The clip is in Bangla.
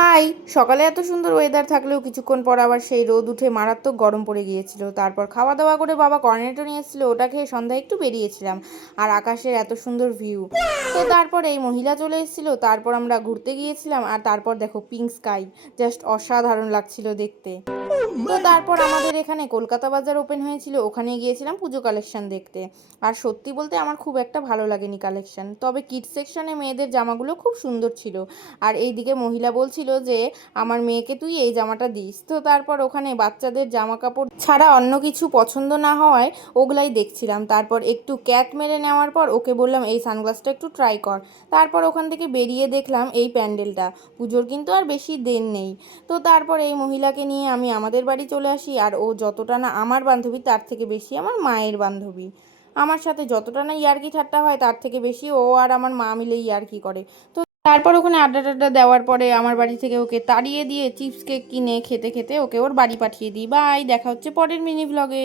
হাই। সকালে এত সুন্দর ওয়েদার থাকলেও কিছুক্ষণ পর আবার সেই রোদ উঠে মারাত্মক গরম পড়ে গিয়েছিল। তারপর খাওয়া দাওয়া করে বাবা কর্নেটো নিয়ে এসেছিলো, ওটা খেয়ে সন্ধ্যায় একটু বেরিয়েছিলাম। আর আকাশের এত সুন্দর ভিউ। তো তারপর এই মহিলা চলে এসেছিলো, তারপর আমরা ঘুরতে গিয়েছিলাম। আর তারপর দেখো পিঙ্ক স্কাই, জাস্ট অসাধারণ লাগছিল দেখতে। তো তারপর আমাদের এখানে কলকাতা বাজার ওপেন হয়েছিল, ওখানে গিয়েছিলাম পুজো কালেকশন দেখতে। আর সত্যি বলতে আমার খুব একটা ভালো লাগেনি কালেকশন, তবে কিডস সেকশনে মেয়েদের জামাগুলো খুব সুন্দর ছিল। আর এইদিকে মহিলা বলছিল যে আমার মেয়েকে তুই এই জামাটা দিস। তো তারপর ওখানে বাচ্চাদের জামা কাপড় ছাড়া অন্য কিছু পছন্দ না হওয়ায় ওগুলাই দেখছিলাম। তারপর একটু ক্যাট মেরে নেওয়ার পর ওকে বললাম এই সানগ্লাসটা একটু ট্রাই কর। তারপর ওখান থেকে বেরিয়ে দেখলাম এই প্যান্ডেলটা, পুজোর কিন্তু আর বেশি দিন নেই। তো তারপর এই মহিলাকে নিয়ে আমি আমাদের বাড়ি চলে আসি। আর ও যতটা না আমার বান্ধবী, তার থেকে বেশি আমার মায়ের বান্ধবী। আমার সাথে যতটা না ইয়ার্কি ঠাট্টা হয়, তার থেকে বেশি ও আর আমার মা মিলে ইয়ার্কি করে। তো তারপর ওখানে আড্ডা টাড্ডা দেওয়ার পরে আমার বাড়ি থেকে ওকে তাড়িয়ে দিয়ে চিপস কেক কিনে খেতে খেতে ওকে ওর বাড়ি পাঠিয়ে দিই। বাই, দেখা হচ্ছে পরের মিনি ভ্লগে।